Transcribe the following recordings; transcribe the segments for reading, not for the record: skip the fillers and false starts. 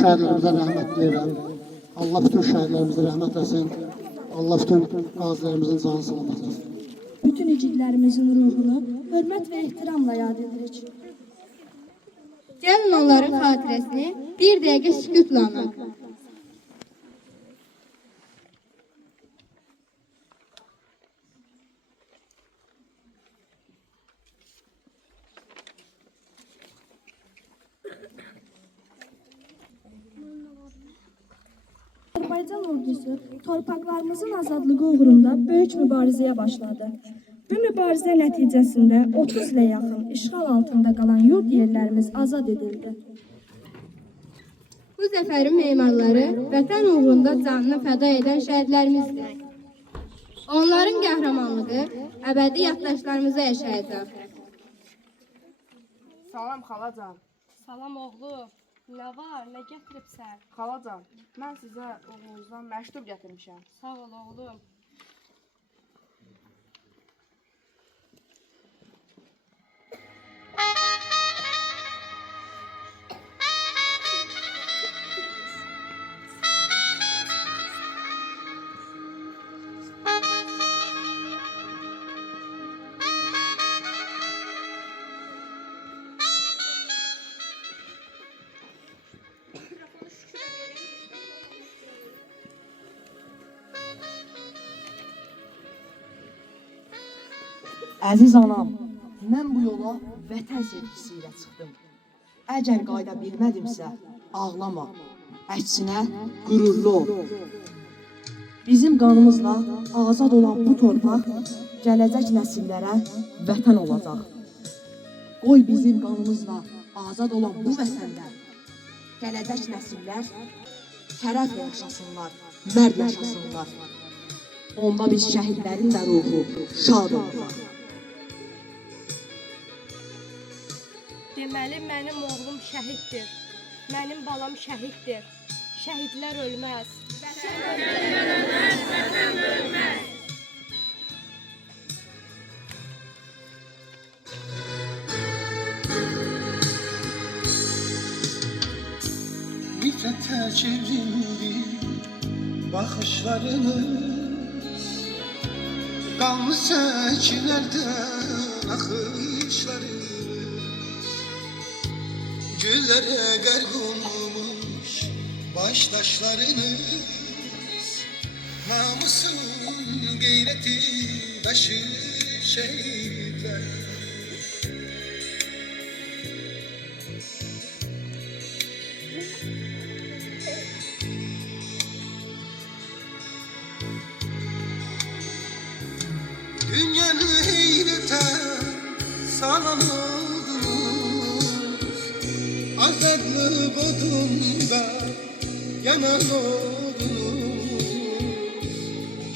şəhidlərimizə rəhmət diləyirəm. Allah bütün şəhidlərimizə rəhmət etsin. Allah bütün qazilərimizin canı salamat etsin. Bütün igidlərimizin ruhunu hörmət və ehtiramla yad edirik. Gəlin onların xatirəsini bir dəqiqə sükutla anaq. Azərbaycan ordusu torpaqlarımızın azadlığı uğrunda böyük mübarizəyə başladı. Bu mübarizə nəticəsində 30 ilə yaxın işğal altında qalan yurd yerlərimiz azad edildi. Bu zəfərin memarları vətən uğrunda canını fəda edən şəhidlərimizdir. Onların qəhrəmanlığı əbədi yaddaşlarımıza yaşayacaq. Salam xalacan. Salam oğlum. Nə var? Nə gətiribsən? Xalacan, mən sizə oğlunuzdan məktub gətirmişəm. Sağ ol oğlum. Əziz anam, mən bu yola vətən sevgisi ilə çıxdım. Əgər qayda bilmədimsə, ağlama, əksinə qürurlu ol. Bizim qanımızla azad olan bu torpaq gələcək nəsillərə vətən olacaq. Qoy bizim qanımızla azad olan bu vətəndə gələcək nəsillər şərəflə yaşasınlar, mərd yaşasınlar. Onda biz şəhidlərin də ruhu şad olacaq. Deməli, mənim oğlum şəhiddir. Mənim balam şəhiddir. Şəhidlər ölməz. Vətən ölməz. Nifrete çevrildi bakışlarınız, kanlı seçilerden akışlarınız, güllere garg olmuş baştaşlarınız, namusun gayreti taşı şehitler. Dünyanı heyrete salan oldunuz, azadlık odunda yanan oldunuz,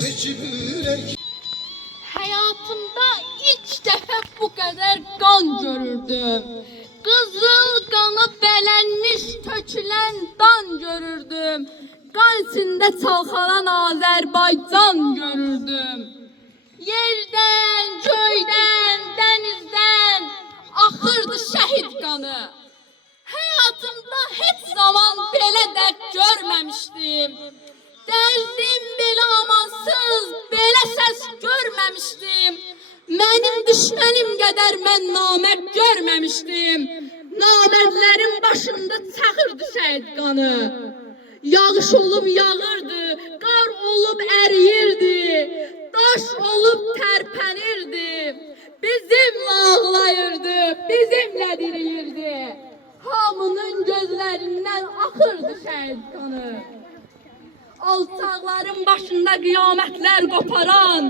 keçib ürək. Hayatımda ilk defa bu kadar kan görürdüm. Kızıl kanı belenmiş tökülen dan görürdüm. Kan içinde çalkalan Azerbaycan görürdüm. Yerden, köyden, denizden akırdı şehit kanı. Hayatımda hiç zaman belə dert görmemiştim. Derdim belə amansız, belə ses görmemiştim. Mənim düşmənim qədər mən namərd görmemiştim. Namərdlərin başında çaxırdı şəhid qanı. Yağış olub yağırdı, qar olub əriyirdi, daş olub tərpənirdi. Bizimlə ağlayırdı, bizimlə diriyirdi. Hamının gözlərindən axırdı şəhid qanı. Alçaqların başında qiyamətlər qoparan,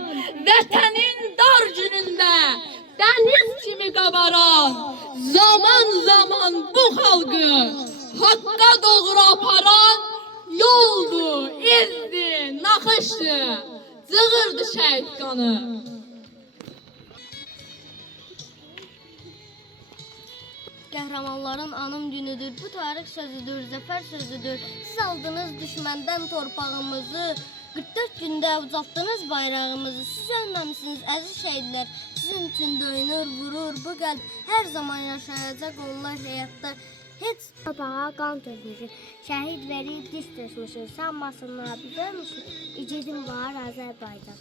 vətənin dar günündə dəniz kimi qabaran, zaman zaman bu xalqı haqqa doğru aparan yoldu, izdi, naxışdı, cığırdı şəhid qanı. Qəhrəmanların anım günüdür, bu tarix sözüdür, zəfər sözüdür. Siz aldınız düşməndən torpağımızı, 44 gündə ucaltdınız bayrağımızı. Siz ölməmisiniz əziz şəhidlər, sizin üçün döyünür, vurur bu qəlb. Hər zaman yaşayacaq onlar həyatda. Heç torpağa qan tökmüşük, şəhid verib diz çökmüşük, sanmasınlar biz ölmüşük, igidim var Azərbaycan.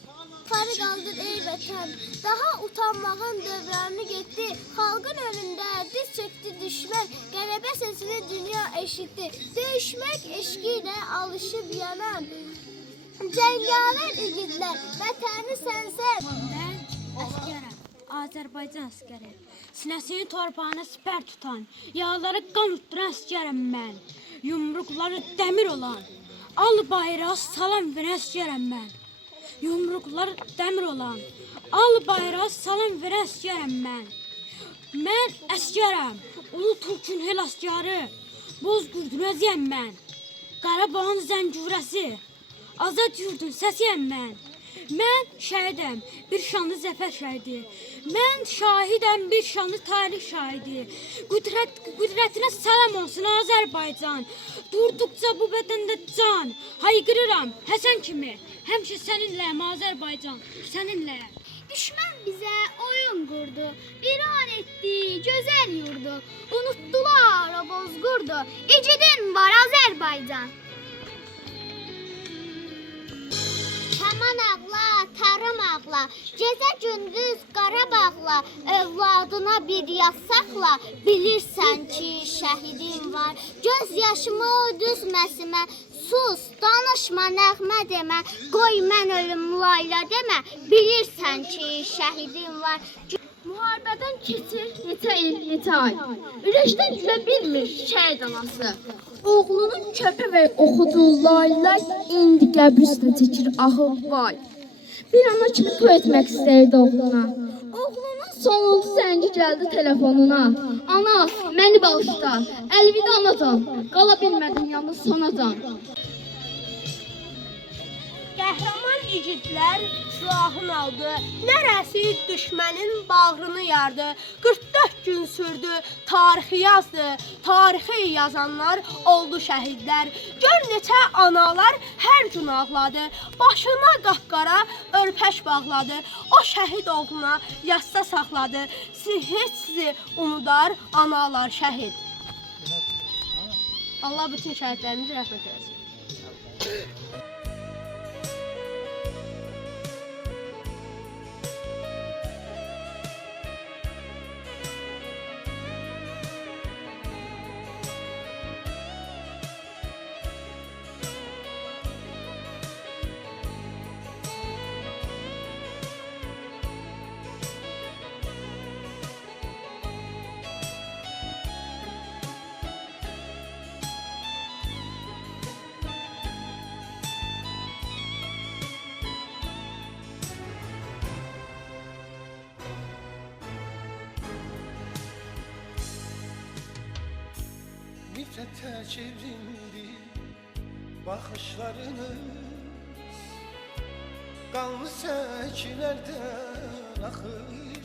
Yuxarı qaldır ey vətən, daha utanmağın dövrəni getdi, xalqın önündə diz çöktü düşmən, qələbə səsini dünya eşitdi, döyüşmək eşqi ilə alışıb yanan, cəngavər igidlər, vətəni sənsən. Mən əsgərəm, Azərbaycan əsgəri. Sinəsini torpağına sipər tutan, yağları qan utduran əsgərəm mən. Yumruqları dəmir olan, al bayrağı salam verən əsgərəm mən. Yumruqları dəmir olan, al bayrağı salam verən əsgərəm mən. Mən əsgərəm, ulu Türkün hel əsgəri, Bozqurdun özəyəm mən. Qarabağın zəncurəsi, azad yurdun səsiyəm mən. Mən şəhidəm, bir şanlı zəfər şəhidi. Mən şahidəm, bir şanlı tarix şahidi. Qüdrətinə salam olsun Azərbaycan. Durduqca bu bədəndə can. Hayqırıram Həsən kimi. Həmişə səninləyəm Azərbaycan, səninləyəm. Düşmən bizə oyun qurdu, viran etdi gözəl yurdu. Unutdular o bozqurdu, igidim var Azərbaycan. Kaman ağla, tarım ağla, gecə gündüz Qarabağla, övladına bir yaz saxla, bilirsən ki şəhidim var. Göz yaşımı düzməsimə, sus, danışma, nəğmə demə, qoy mən ölüm layla demə, bilirsən ki şəhidim var. Müharibədən keçir neçə il, neçə ay. Ürəkdən gülə bilmir şəhid anası. Oğlunun köpəvək oxudu lay-lay, indi qəbri üstünə çəkir ahı vay. Bir ana kimi toy etmək istəyirdi oğluna. Oğlunun sonuncu zəngi gəldi telefonuna. Ana, məni bağışla, əlvida anacan, qala bilmədim yalnız sanacan. Qəhrəman igidlər silahını aldı, nərəsi düşmənin bağrını yardı. 44 gün sürdü, tarixi yazdı, tarixi yazanlar oldu şəhidlər. Gör neçə analar hər gün ağladı, başına qapqara örpəş bağladı. O şəhid oğluna yasda saxladı, heç sizi unudar analar şəhid. Allah bütün şəhidlərimizi rəhmət eləsin. Nifrete çevrildi bakışlarınız, kanlı seçilerden akıyor.